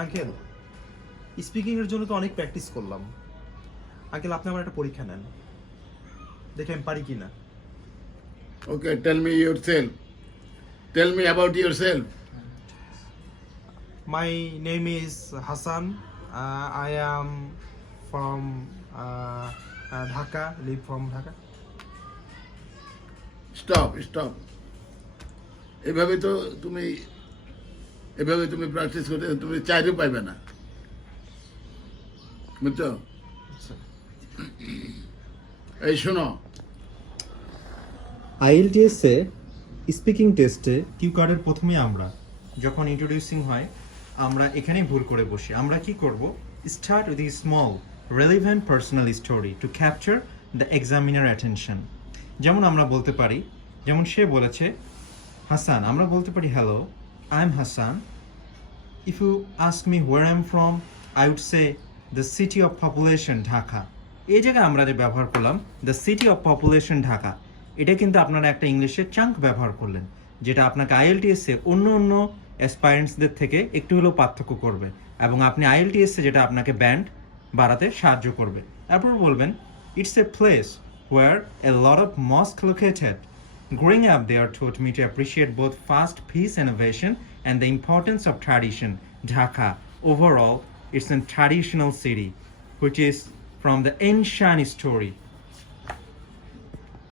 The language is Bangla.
আঙ্কেল, স্পিকিংয়ের জন্য তো অনেক প্র্যাকটিস করলাম। আঙ্কেল, আপনি আমার একটা পরীক্ষা নেন, দেখে আমি পারি কি না। Okay, tell me yourself. Tell me about yourself. My name is Hasan, I am from Dhaka, live from Dhaka. Stop. এভাবে তো তুমি প্র্যাকটিস করতে তুমি চাইলেও পাইবে না, বুঝছো? এই শোনো, আইএলটিএসে স্পিকিং টেস্টে কিউ কার্ডের প্রথমে আমরা যখন ইন্ট্রোডিউসিং হয় আমরা এখানেই ভুল করে বসি। আমরা কি করব? Start with a small relevant personal story to capture the examiner attention. যেমন আমরা বলতে পারি, যেমন সে বলেছে হাসান, আমরা বলতে পারি hello, I am Hasan. If you ask me where I am from, I would say the city of population Dhaka. এই জায়গায় আমরা যে ব্যবহার করলাম the city of population Dhaka, এটা কিন্তু আপনারা একটা ইংলিশে চাঙ্ক ব্যবহার করলেন, যেটা আপনাকে আইএলটিএসে অন্য অ্যাসপায়ারেন্টসদের থেকে একটু হলেও পার্থক্য করবে, এবং আপনি আইএলটিএসে যেটা আপনাকে ব্যান্ড বাড়াতে সাহায্য করবে। তারপর বলবেন it's a place where a lot of mosque located. Growing up there taught me to appreciate both fast-paced innovation and the importance of tradition. Dhaka, overall, it's a traditional city, which is from the ancient story